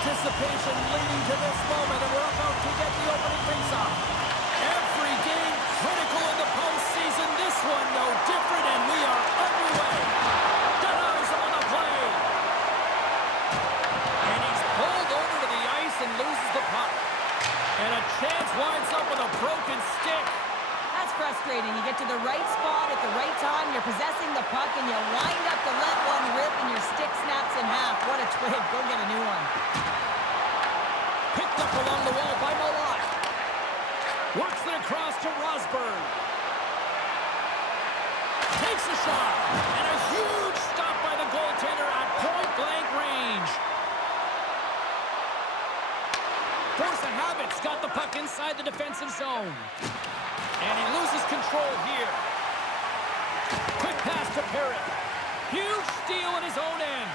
anticipation leading to this moment, and we're about to get the opening faceoff. Every game critical in the postseason. This one no different, and we are underway. Denies him on the play. And he's pulled over to the ice and loses the puck. And a chance winds up with a broken stick. That's frustrating. You get to the right spot at the right time, you're possessing the puck, and you wind up to let one rip, and your stick snaps in half. What a twig. Go get a new one. Picked up along the wall by Malott. Works it across to Rosberg. Takes a shot. And a huge stop by the goaltender at point-blank range. Force of habit's got the puck inside the defensive zone. And he loses control here. Quick pass to Parrott. Huge steal in his own end.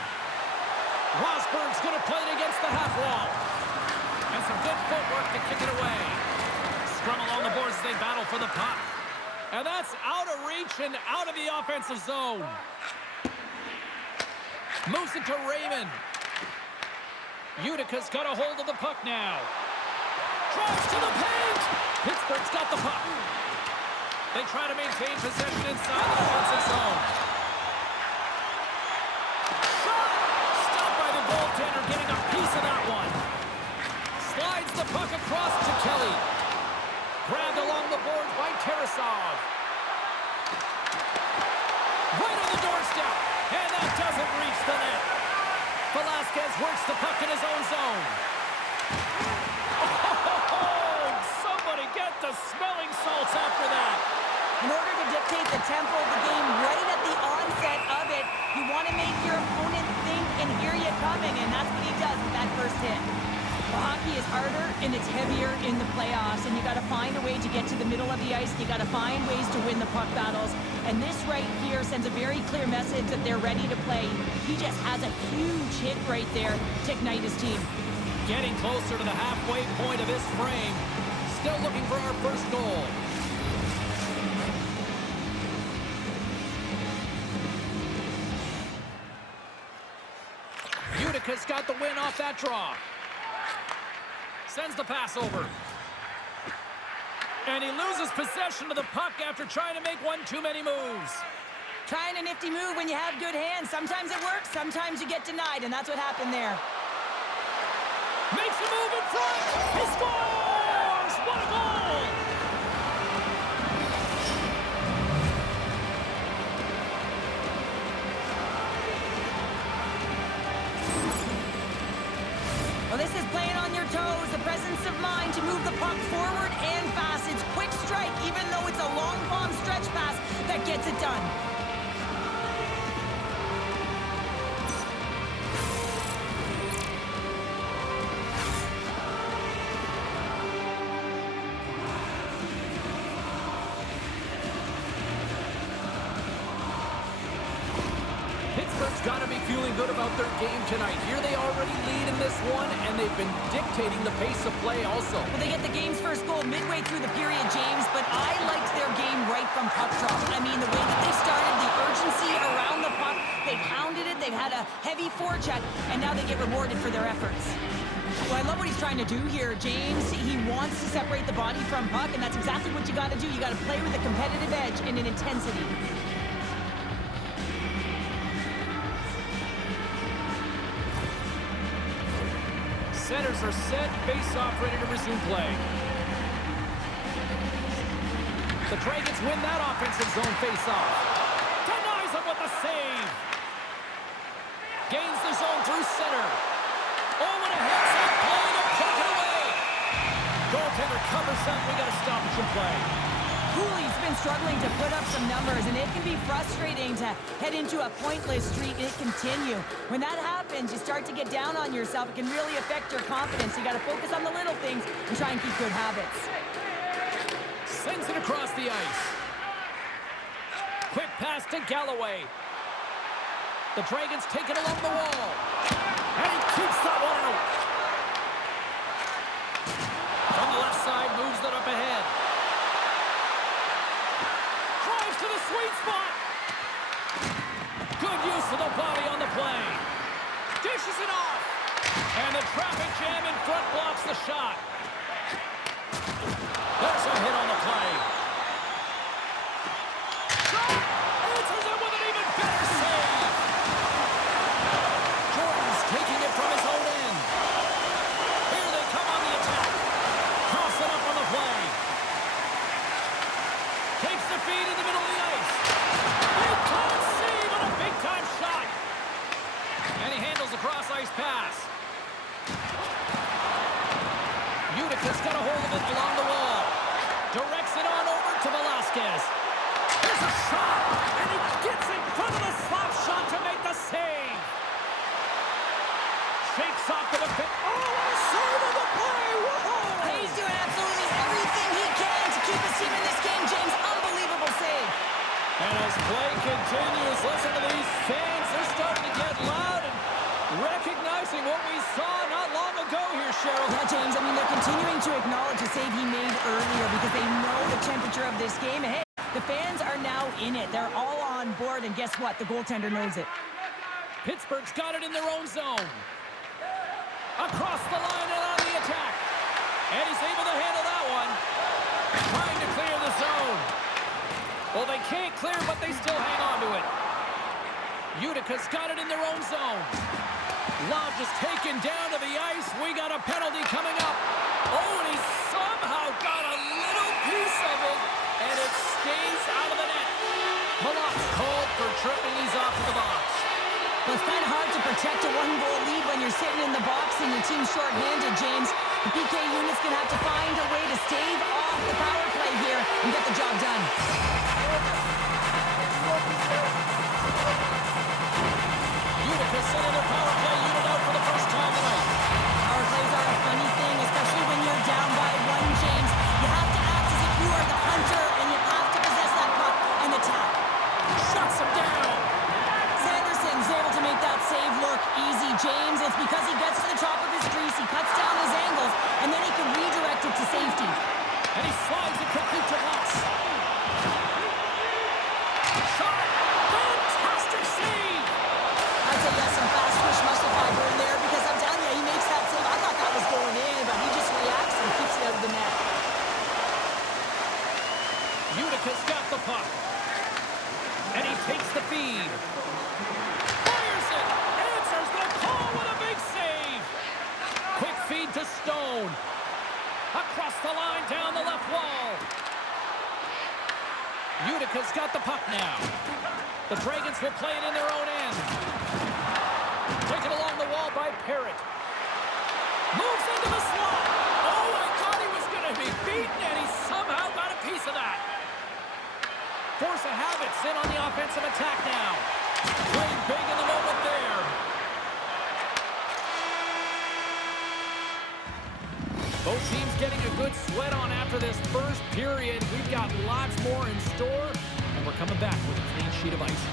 Rosberg's going to play it against the half wall. And some good footwork to kick it away. Scrum along the boards as they battle for the puck. And that's out of reach and out of the offensive zone. Moves it to Raymond. Utica's got a hold of the puck now. Drives to the paint. Pittsburgh's got the puck. They try to maintain possession inside the defensive zone. Shot! Stopped by the goaltender, getting a piece of that one. Slides the puck across to Kelly. Grabbed along the boards by Tarasov. Right on the doorstep. And that doesn't reach the net. Velasquez works the puck in his own zone. Oh, somebody get the smelling salts after that. In order to dictate the tempo of the game right at the onset of it, you want to make your opponent think and hear you coming, and that's what he does with that first hit. The hockey is harder and it's heavier in the playoffs, and you got to find a way to get to the middle of the ice. You got to find ways to win the puck battles, and this right here sends a very clear message that they're ready to play. He just has a huge hit right there to ignite his team. Getting closer to the halfway point of this frame. Still looking for our first goal. Utica's got the win off that draw. Sends the pass over. And he loses possession of the puck after trying to make one too many moves. Trying a nifty move when you have good hands. Sometimes it works, sometimes you get denied, and that's what happened there. Makes a move in front. He scores! What a goal! Well, this is playing on your toes, the presence of mind to move the puck forward and fast. It's quick strike, even though it's a long bomb stretch pass that gets it done. Pittsburgh's got to be feeling good about their game tonight. Here they already lead in this one, and they've been dictating the pace of play also. Well, they get the game's first goal midway through the period, James, but I liked their game right from puck drop. I mean, the way that they started, the urgency around the puck, they hounded it, they've had a heavy forecheck, and now they get rewarded for their efforts. Well, I love what he's trying to do here, James. He wants to separate the body from puck, and that's exactly what you got to do. You got to play with a competitive edge and an intensity. Centers are set, face-off ready to resume play. The Dragons win that offensive zone face-off. Denies him with the save. Gains the zone through center. Oh, what a heads-up play to poke it away. Goaltender covers up. We got to stop it from play. Cooley's been struggling to put up some numbers, and it can be frustrating to head into a pointless streak and continue. When that happens, you start to get down on yourself. It can really affect your confidence. You got to focus on the little things and try and keep good habits. Sends it across the ice. Quick pass to Galloway. The Dragons take it along the wall. And he keeps that one out. From the left side, moves it up ahead. Drives to the sweet spot. Good use of the body on the play. Dishes it off. And the traffic jam in front blocks the shot. There's a hit on the play. Shot! Answers it with an even better save. Jordan's taking it from his own end. Here they come on the attack. Cross it up on the play. Takes the feed in the middle of the ice. Big-time save on a big-time shot. And he handles a cross-ice pass. Utica's got a hold of it along the wall. Directs it on over to Velasquez. There's a shot, and he gets in front of the slap shot to make the save. Shakes off the defense. Oh, what a save on the play! Whoa! He's doing absolutely everything he can to keep his team in this game, James. Unbelievable save. And as play continues, listen to these fans. They're starting to get loud and recognizing what we saw not long ago here, Cheryl. Yeah, James, I mean, they're continuing to acknowledge the save he made earlier because they know the temperature of this game. And hey, the fans are now in it. They're all on board, and guess what? The goaltender knows it. Pittsburgh's got it in their own zone. Across the line and on the attack. And he's able to handle that one. Trying to clear the zone. Well, they can't clear, but they still hang on to it. Utica's got it in their own zone. Lodge is taken down to the ice. We got a penalty coming up. Oh, and he somehow got a little piece of it, and it stays out of the net. Malot's called for tripping. He's off to the box. Well, it's kind of hard to protect a one-goal lead when you're sitting in the box and your team's short-handed, James. The PK unit's going to have to find a way to stave off the power play here and get the job done. Utica sending their power play unit out for the first time tonight. Power plays are a funny thing, especially when you're down by one, James. You have to act as if you are the hunter, and you have to possess that puck and attack. Shuts him down. Sanderson's able to make that save look easy, James. It's because he gets to the top of his crease, he cuts down his angles, and then he can redirect it to safety. And he slides it quickly to Moss. Shot! Fantastic save! I'd say yes, some fast twitch muscle fiber in there because I'm telling you, he makes that save. I thought that was going in, but he just reacts and keeps it out of the net. Utica's got the puck. And he takes the feed. Fires it! Answers the call with a big save! Quick feed to Stone. Across the line, down the left wall. Utica's got the puck now. The Dragons will play it in their own end. Taken along the wall by Parrott. Moves into the slot. Oh, I thought he was going to be beaten, and he somehow got a piece of that. Force of habits in on the offensive attack now. Playing big in the moment there. Both teams getting a good sweat on after this first period. We've got lots more in store, and we're coming back with a clean sheet of ice.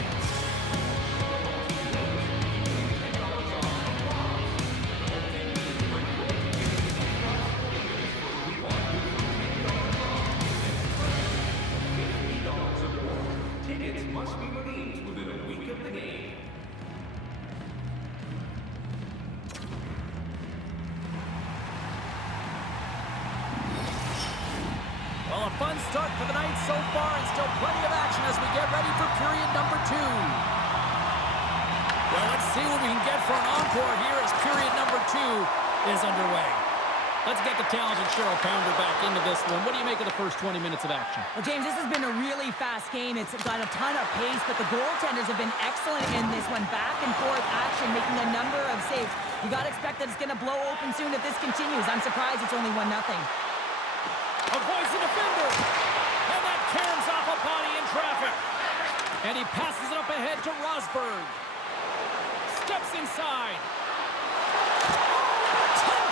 Tickets must be redeemed within a week of the game. Well, a fun start for the night so far, and still plenty of action as we get ready for period number 2. Well, let's see what we can get for an encore here as period number 2 is underway. Let's get the talented Cheryl Pounder back into this one. What do you make of the first 20 minutes of action? Well, James, this has been a really fast game. It's got a ton of pace, but the goaltenders have been excellent in this one. Back and forth action, making a number of saves. You got to expect that it's going to blow open soon if this continues. I'm surprised it's only 1-0. Avoids the defender. And that caroms off a body in traffic. And he passes it up ahead to Rosberg. Steps inside.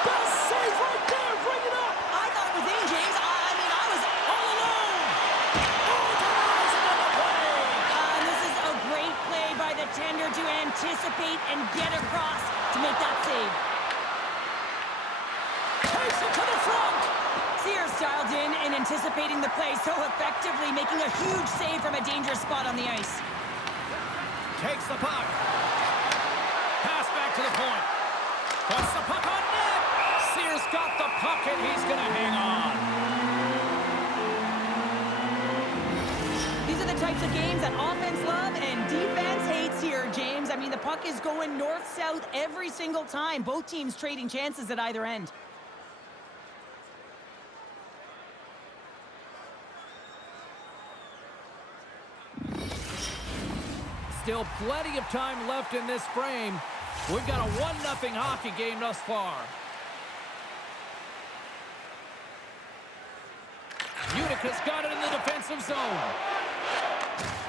Best save right there. Bring it up. I thought it was in, James. I mean, I was All alone. Oh, denies another play. And this is a great play by the tender to anticipate and get across to make that save. Takes it to the front. Sears dialed in and anticipating the play so effectively, making a huge save from a dangerous spot on the ice. Takes the puck. Pass back to the point. Puts the puck on net. Sears got the puck, and he's going to hang on. These are the types of games that offense love and defense hates here, James. I mean, the puck is going north-south every single time. Both teams trading chances at either end. Still plenty of time left in this frame. We've got a 1-0 hockey game thus far. Utica's got it in the defensive zone.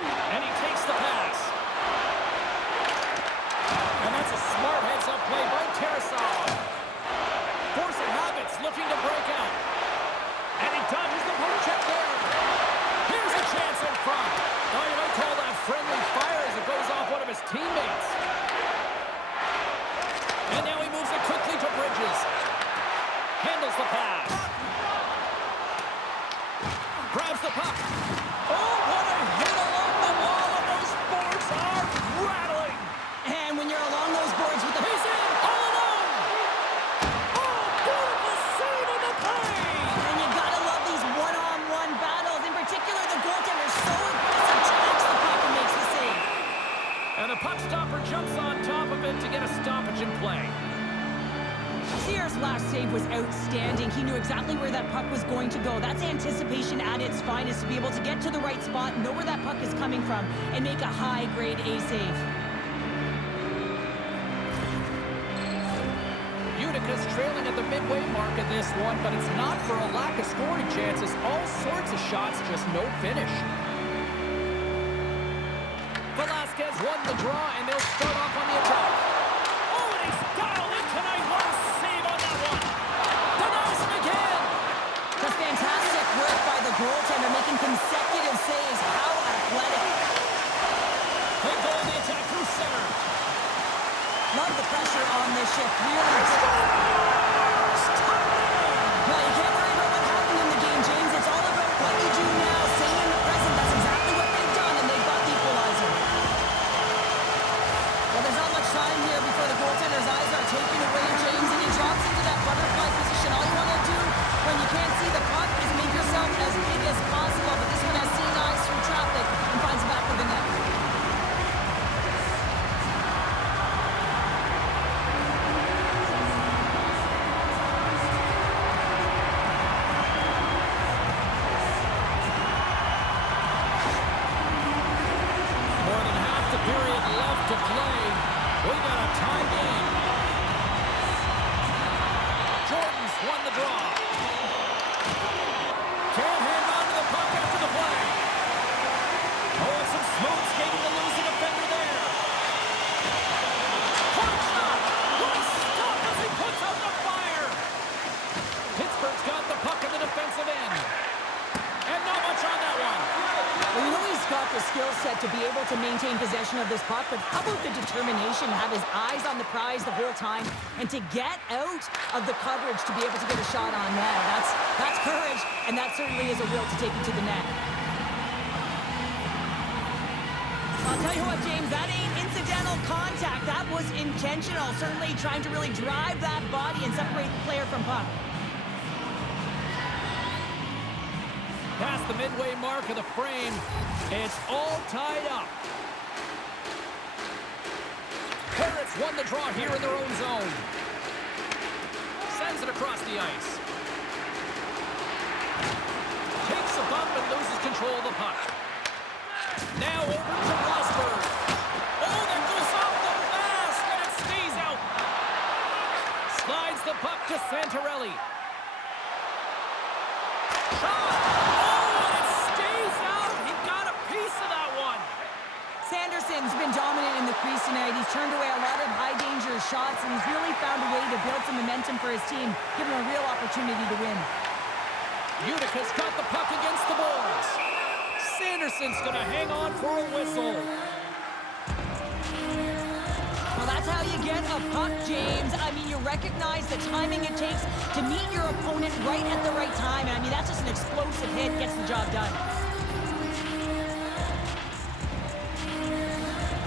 And he takes the pass. And that's a smart heads-up play by Tarasov. Force of habits looking to break out. And he dodges the poke check there. Here's a chance in front. Oh, you might call that friendly fire as it goes off one of his teammates. And now he moves it quickly to Bridges. Handles the pass. Grabs the puck. Oh, what a hit along the wall, and those boards are rattling. And when you're along those boards with the... He's in, all alone. Oh, beautiful save on the play. And you gotta love these one-on-one battles. In particular, the goaltender is so aggressive, tracks the puck and makes the save. And the puck stopper jumps on top of it to get a stoppage in play. Sears' last save was outstanding. He knew exactly where that puck was going to go. That's anticipation at its finest, to be able to get to the right spot, know where that puck is coming from, and make a high-grade A save. Utica's trailing at the midway mark in this one, but it's not for a lack of scoring chances. All sorts of shots, just no finish. Velasquez won the draw, and they'll start off on the attack. Oh, and he's dialed in tonight. What a save on that one. Denies him again. Just fantastic work by the goaltender, making consecutive saves. How athletic. They go on the attack through center. Love the pressure on this shift. Really good. Well, you can't worry about what happened in the game, James. It's all about what you do now. Staying in the present. That's exactly what they've done, and they've got the equalizer. Well, there's not much time here before the goaltender's eyes are taken away, James, and he drops into that butterfly position. All you want to do when you can't see the puck is make yourself as big as possible, but this one has seen eyes through traffic and finds the back of the net. More than half the period left to play. We got a tie game. Jordan's won the draw. Can't hang on to the puck after the play. Oh, and some smooth skating to lose the defender there. Hard shot. What a stop as he puts out the fire. Pittsburgh's got the puck in the defensive end. And not much on that one. Well, you know he's got the skill set to be able to maintain possession of this puck, but how about the determination to have his eyes on the prize the whole time and to get out of the coverage to be able to get a shot on net? That's courage, and that certainly is a will to take it to the net. I'll tell you what, James, that ain't incidental contact. That was intentional, certainly trying to really drive that body and separate the player from puck. Past the midway mark of the frame, it's all tied up. Pirates won the draw here in their own zone. Sends it across the ice. Takes a bump and loses control of the puck. Now over to Rosberg. Oh, that goes off the mask, and it stays out. Slides the puck to Santorelli. Shot! Sanderson's been dominant in the crease tonight. He's turned away a lot of high-danger shots, and he's really found a way to build some momentum for his team, give him a real opportunity to win. Utica's got the puck against the boards. Sanderson's going to hang on for a whistle. Well, that's how you get a puck, James. I mean, you recognize the timing it takes to meet your opponent right at the right time. And I mean, that's just an explosive hit, gets the job done.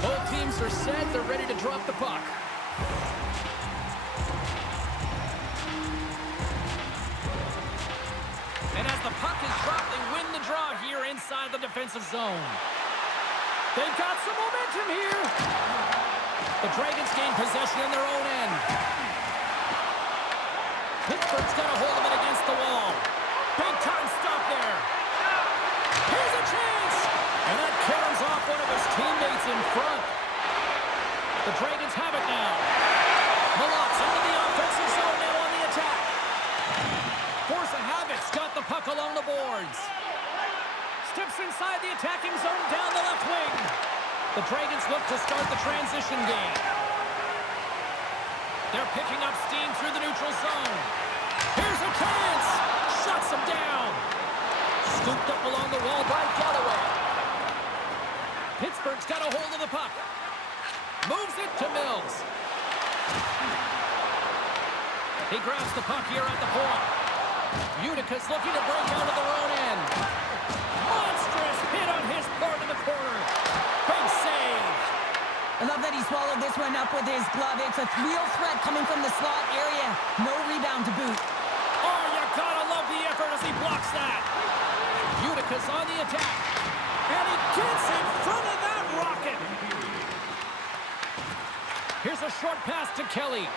Both teams are set. They're ready to drop the puck. And as the puck is dropped, they win the draw here inside the defensive zone. They've got some momentum here. The Dragons gain possession in their own end. Pittsburgh's got a hold of it against the wall. Big time stop there. Here's a chance. And that carries off one of his teammates in front. The Dragons have it now. Malot's into the offensive zone now on the attack. Force of habit's got the puck along the boards. Steps inside the attacking zone down the left wing. The Dragons look to start the transition game. They're picking up steam through the neutral zone. Here's a chance. Shuts them down. Scooped up along the wall by Galloway. Pittsburgh's got a hold of the puck. Moves it to Mills. He grabs the puck here at the point. Utica's looking to break out of their own end. Monstrous hit on his part in the corner. Big save. I love that he swallowed this one up with his glove. It's a real threat coming from the slot area. No rebound to boot. Oh, you gotta love the effort as he blocks that. Utica's on the attack. And he gets in front of that rocket. Here's a short pass to Kelly.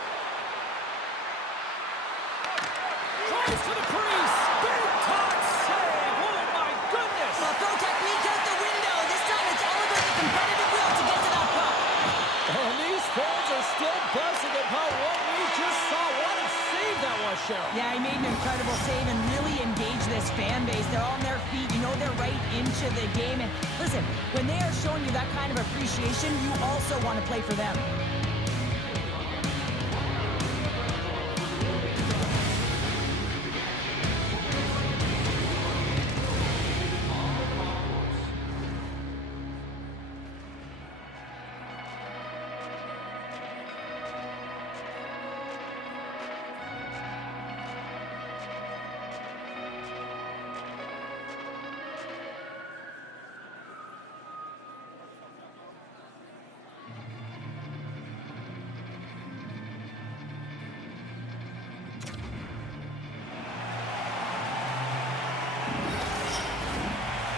Drives to the crease. Big time save. Oh, my goodness. Well, throw technique out the window. This time it's all about the competitive will to get to that puck. And these fans are still buzzing about what we just saw. What a save that was, Cheryl. Yeah, he made an incredible save and really engaged this fan base. They're on their feet. You know they're right into the game. And listen, when they are showing you that kind of appreciation, you also want to play for them.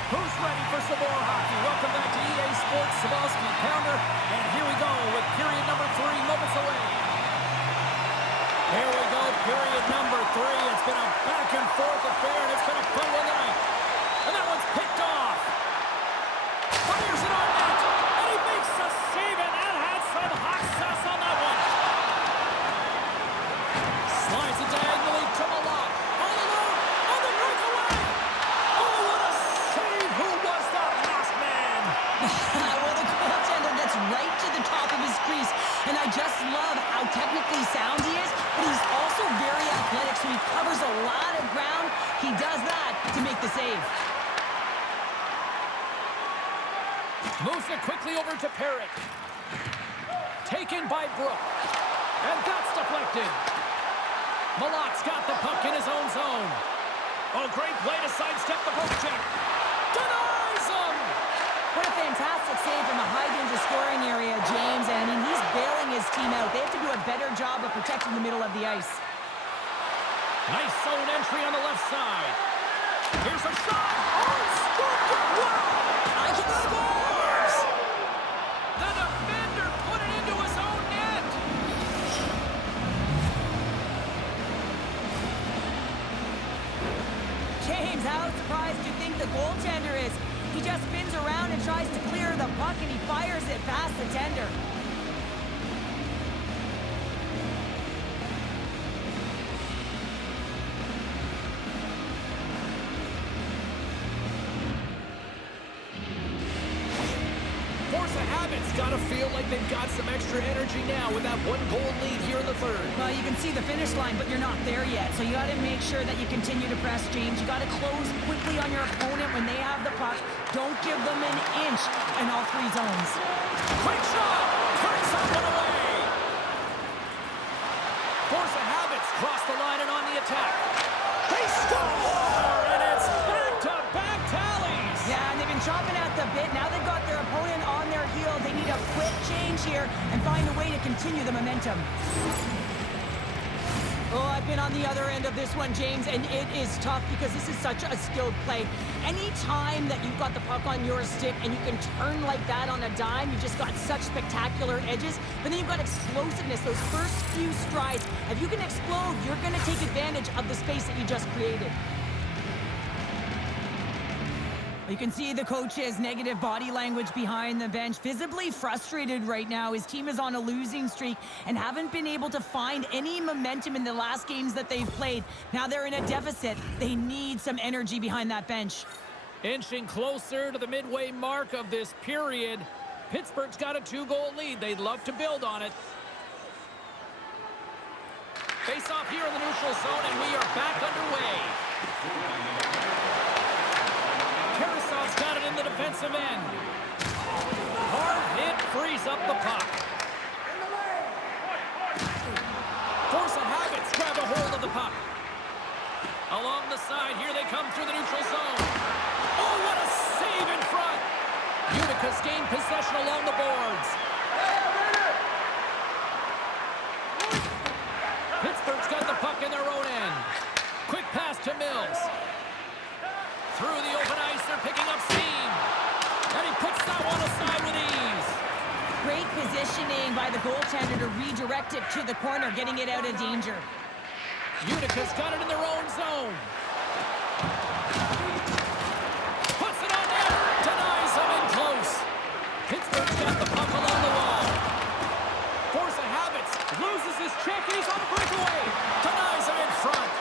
Who's ready for some more hockey? Welcome back to EA Sports Sabalski Pounder. And here we go with period number 3, moments away. Here we go, period number 3. It's been a back and forth affair, and it's been a fun one tonight. And that one's picked off. Fires it on net, and he makes a save, and that had some hot sauce on that one. Slides it diagonally to Malott. All alone, on the breakaway. Oh, what a save. Who was that last man? Well, the goaltender gets right to the top of his crease, and I just love how technically sound he is, but he's also very athletic, so he covers a lot of ground. He does that to make the save. Moves it quickly over to Parrott. Taken by Brook. And that's deflected. Malott's got the puck in his own zone. Oh, great play to sidestep the poke check. Denies him! What a fantastic save from the high-danger scoring area, James. And I mean, he's bailing his team out. They have to do a better job of protecting the middle of the ice. Nice zone entry on the left side. Here's a shot. Oh, scooped it. Wow! I can score! The defender put it into his own net. James, how surprised do you think the goaltender is? He just spins around and tries to clear the puck, and he fires it past the tender. Force of habit's got to feel like they've got some extra energy now with that 1-goal lead here in the third. Well, you can see the finish line, but you're not there yet. So you got to make sure that you continue to press, James. You got to close quickly on your opponent when they have the puck. Don't give them an inch in all 3 zones. Quick shot! Turns that one away! Force of habits cross the line and on the attack. They score! And it's back-to-back tallies! Yeah, and they've been chopping at the bit. Now they've got their opponent on their heel. They need a quick change here and find a way to continue the momentum. Oh, I've been on the other end of this one, James, and it is tough because this is such a skilled play. Any time that you've got the puck on your stick and you can turn like that on a dime, you've just got such spectacular edges, but then you've got explosiveness, those first few strides. If you can explode, you're going to take advantage of the space that you just created. You can see the coach's negative body language behind the bench. Visibly frustrated right now. His team is on a losing streak and haven't been able to find any momentum in the last games that they've played. Now they're in a deficit. They need some energy behind that bench. Inching closer to the midway mark of this period. Pittsburgh's got a 2-goal lead. They'd love to build on it. Face off here in the neutral zone, and we are back underway. Tarasov's got it in the defensive end. Hard hit frees up the puck. Force of habits grab a hold of the puck. Along the side, here they come through the neutral zone. Oh, what a save in front. Utica's gained possession along the boards. Pittsburgh's got the puck in their own end. Quick pass to Mills. Through the open ice, they're picking up steam. And he puts that one aside with ease. Great positioning by the goaltender to redirect it to the corner, getting it out of danger. Utica's got it in their own zone. Puts it on net. Denies him in close. Pittsburgh's got the puck along the wall. Force of habits. Loses his check and he's on the breakaway. Denies him in front.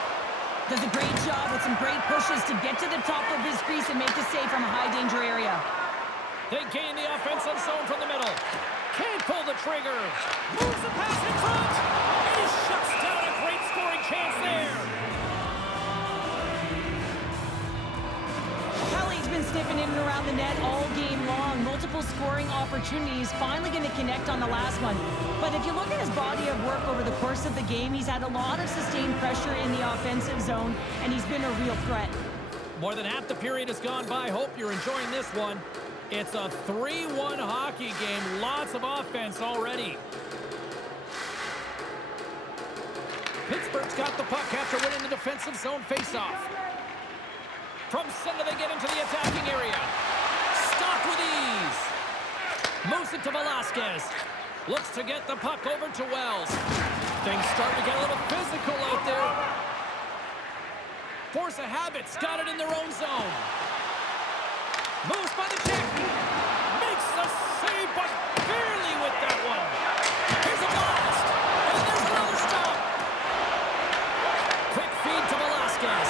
Does a great job with some great pushes to get to the top of his crease and make the save from a high-danger area. They gain the offensive zone from the middle. Can't pull the trigger. Moves the pass in front. And he shuts down a great scoring chance there. Kelly's been sniffing in and around the net all game long. Multiple scoring opportunities. Finally going to connect on the last one. But if you look at his body of work over the course of the game, he's had a lot of sustained pressure in the offensive zone, and he's been a real threat. More than half the period has gone by. Hope you're enjoying this one. It's a 3-1 hockey game. Lots of offense already. Pittsburgh's got the puck after winning the defensive zone faceoff. From center, they get into the attacking area. Stopped with ease. Moves it to Velasquez. Looks to get the puck over to Wells. Things starting to get a little physical out there. Force of habits got it in their own zone. Moves by the check. Makes the save, but barely with that one. Here's a blast. And there's another stop. Quick feed to Velasquez.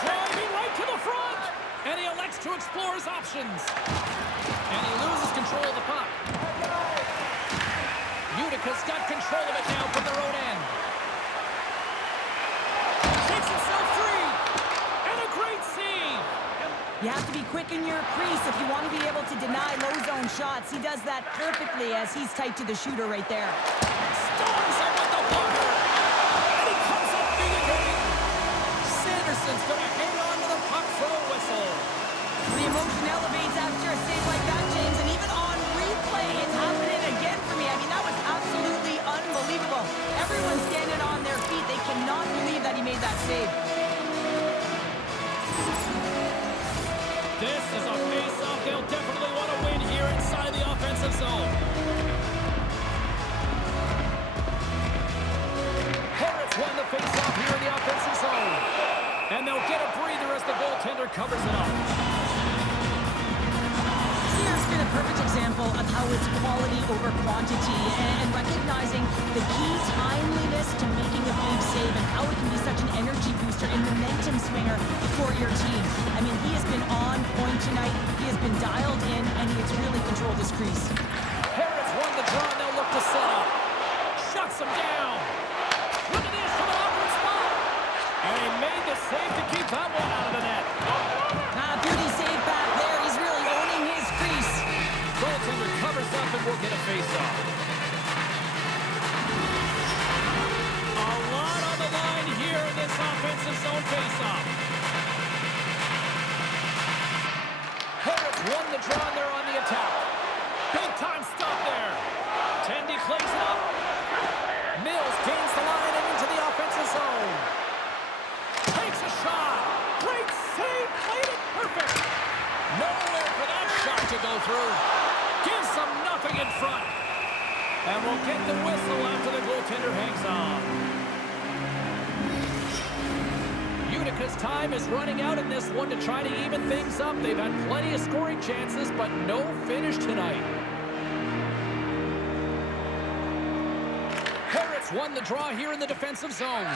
Driving right to the front. And he elects to explore his options. And he loses control of the puck. Utica's got control of it now from their own end. Shakes himself free. And a great save. You have to be quick in your crease if you want to be able to deny low zone shots. He does that perfectly as he's tight to the shooter right there. Storms up with the blocker. And he comes up big again. Sanderson's going to hang on to the puck for a whistle. The emotion elevates after a save like that, James, and even on replay, it's happening again for me. I mean, that was absolutely unbelievable. Everyone's standing on their feet. They cannot believe that he made that save. This is a face-off they'll definitely want to win here inside the offensive zone. Harris won the face-off here in the offensive zone. And they'll get a breather as the goaltender covers it up. Here's been a perfect example of how it's quality over quantity and recognizing the key timeliness to making a big save and how it can be such an energy booster and momentum swinger for your team. I mean, he has been on point tonight. He has been dialed in, and he has really controlled his crease. Harris won the draw, and they'll look to set up. Shuts him down. Look at this from an awkward spot. And he made the save to keep that one out of the net. Beauty save back there. He's really owning his crease. Goaltender covers up and will get a face-off. A lot on the line here in this offensive zone face-off. Harris won the draw, and they're on the attack. Big time stop there. Tendy plays it up. follow through. Gives them nothing in front. And we'll get the whistle after the goaltender hangs on. Utica's time is running out in this one to try to even things up. They've had plenty of scoring chances, but no finish tonight. Parrots won the draw here in the defensive zone.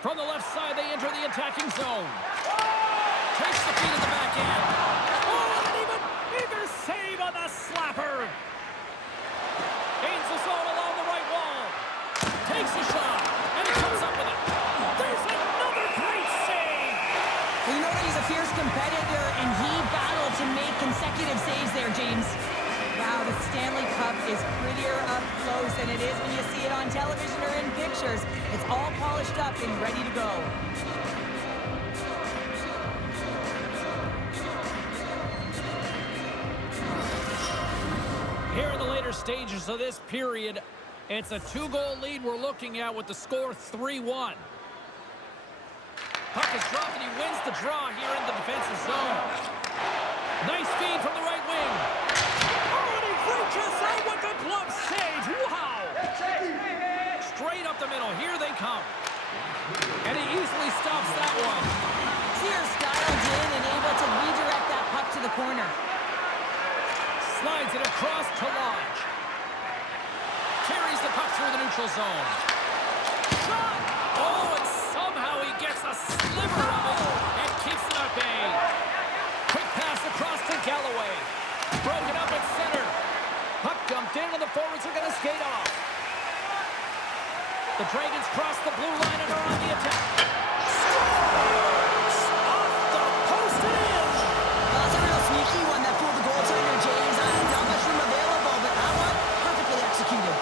From the left side, they enter the attacking zone. Takes the feed in the back end. Oh, and an even bigger save on the slapper. Gains the zone along the right wall. Takes a shot, and he comes up with it. There's another great save. Well, you know that he's a fierce competitor, and he battled to make consecutive saves there, James. Wow, the Stanley Cup is prettier up close than it is when you see it on television or in pictures. It's all polished up and ready to go. Here in the later stages of this period, it's a 2-goal lead we're looking at with the score 3-1. Puck is dropped and he wins the draw here in the defensive zone. Nice feed from the right wing. Oh, and he reaches out with the glove save. Wow! Straight up the middle. Here they come. And he easily stops that one. Sears dialed in and able to redirect that puck to the corner. Slides it across to Lodge. Carries the puck through the neutral zone. Shot! Oh, and somehow he gets a sliver of it and keeps it at bay. Quick pass across to Galloway. Broken up at center. Puck dumped in and the forwards are going to skate off. The Dragons cross the blue line and are on the attack. Scores! Off the post and in! Well, that's a real sneaky one that fooled the goaltender, James. Not much room available, but that one perfectly executed.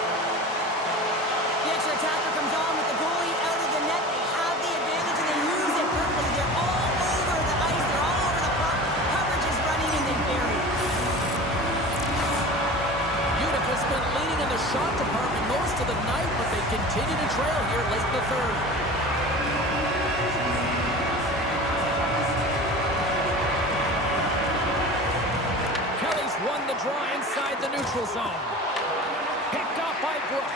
The extra attacker comes on with the goalie out of the net. They have the advantage and they use it perfectly. They're all over the ice. They're all over the puck. Coverage is running and they bury it. Utica's been leading in the shot department most of the night, but they continue to trail here late in the third. Kelly's won the draw inside the neutral zone. Picked up by Brook.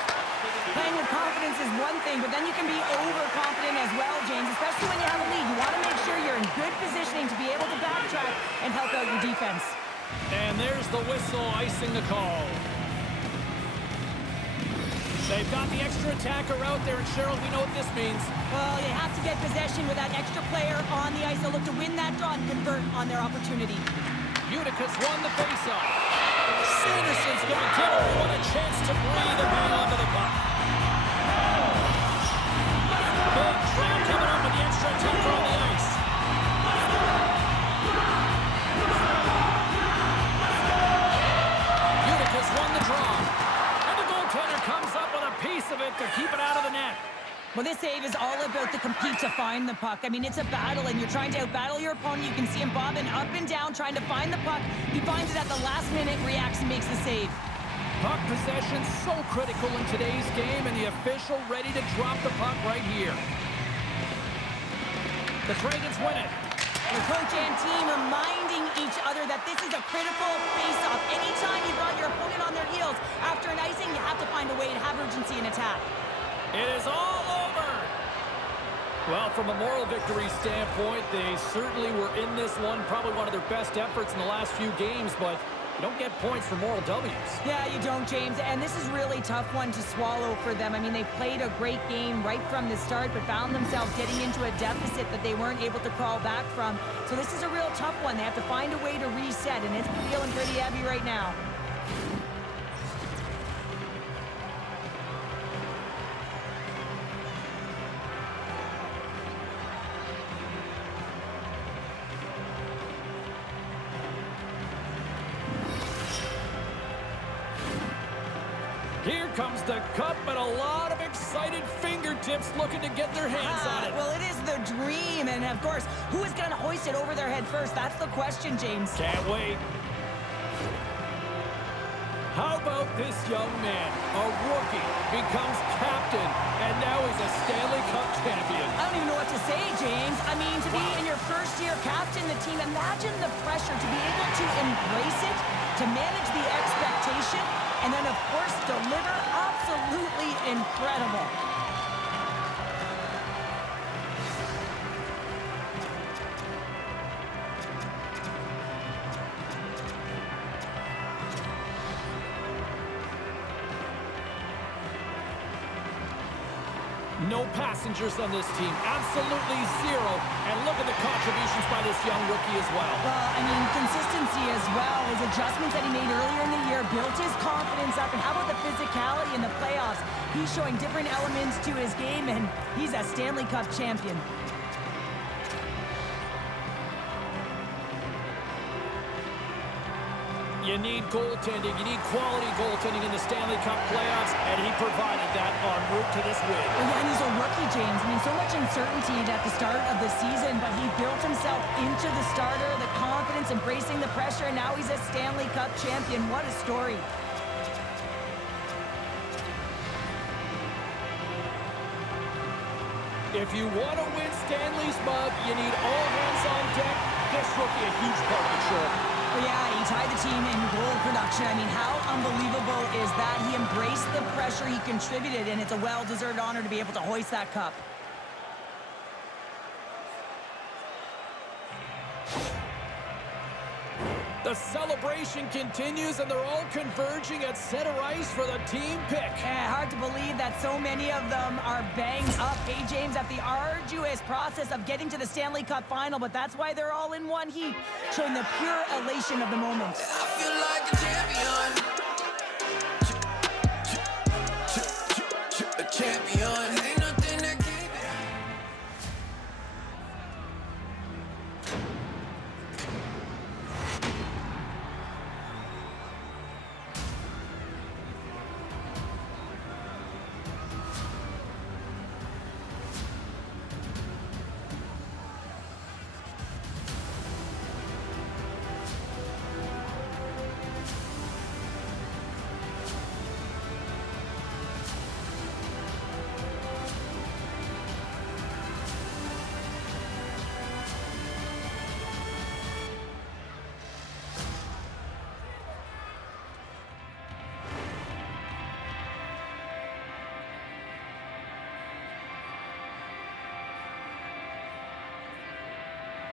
Playing with confidence is one thing, but then you can be overconfident as well, James, especially when you have a lead. You want to make sure you're in good positioning to be able to backtrack and help out your defense. And there's the whistle icing the call. They've got the extra attacker out there, and Cheryl, we know what this means. Well, you have to get possession with that extra player on the ice. They'll look to win that draw and convert on their opportunity. Utica's won the faceoff. Sanderson's going to give everyone a chance to breathe and hang on to the puck. Big trap coming up with the extra attacker on the ice. Utica's won the draw. And the goaltender comes up with a piece of it to keep it out of the net. Well, this save is all about the compete to find the puck. I mean, it's a battle, and you're trying to out-battle your opponent. You can see him bobbing up and down, trying to find the puck. He finds it at the last minute, reacts, and makes the save. Puck possession so critical in today's game, and the official ready to drop the puck right here. The Dragons win it. The coach and team reminding each other that this is a critical face-off. Anytime you've got your opponent on their heels after an icing, you have to find a way to have urgency in attack. It is all over. Well, from a moral victory standpoint, they certainly were in this one. Probably one of their best efforts in the last few games, but you don't get points for moral W's. Yeah, you don't, James. And this is really tough one to swallow for them. I mean, they played a great game right from the start, but found themselves getting into a deficit that they weren't able to crawl back from. So this is a real tough one. They have to find a way to reset, and it's feeling pretty heavy right now. Here comes the cup and a lot of excited fingertips looking to get their hands on it. Well, it is the dream, and of course, who is going to hoist it over their head first? That's the question, James. Can't wait. How about this young man, a rookie, becomes captain, and now he's a Stanley Cup champion. I don't even know what to say, James. I mean, to be in your first year captain, the team. Imagine the pressure to be able to embrace it, to manage the expectation, and then, of course, deliver. Absolutely incredible. No passengers on this team. Absolutely zero. And look at the contributions by this young rookie as well. Well, I mean, consistency as well. His adjustments that he made earlier in the year built his confidence up. And how about the physicality in the playoffs? He's showing different elements to his game, and he's a Stanley Cup champion. You need goaltending. You need quality goaltending in the Stanley Cup playoffs, and he provided that en route to this win. Well, yeah, and he's a rookie, James. I mean, so much uncertainty at the start of the season, but he built himself into the starter, the confidence, embracing the pressure, and now he's a Stanley Cup champion. What a story. If you want to win Stanley's mug, you need all hands on deck. This rookie a huge part of the show. Well, yeah, he tied the team in goal production. I mean, how unbelievable is that? He embraced the pressure, he contributed, and it's a well-deserved honor to be able to hoist that cup. The celebration continues, and they're all converging at center ice for the team pick. Yeah, hard to believe that so many of them are banged up. Hey, James, at the arduous process of getting to the Stanley Cup final, but that's why they're all in one heap, showing the pure elation of the moment. I feel like a champion.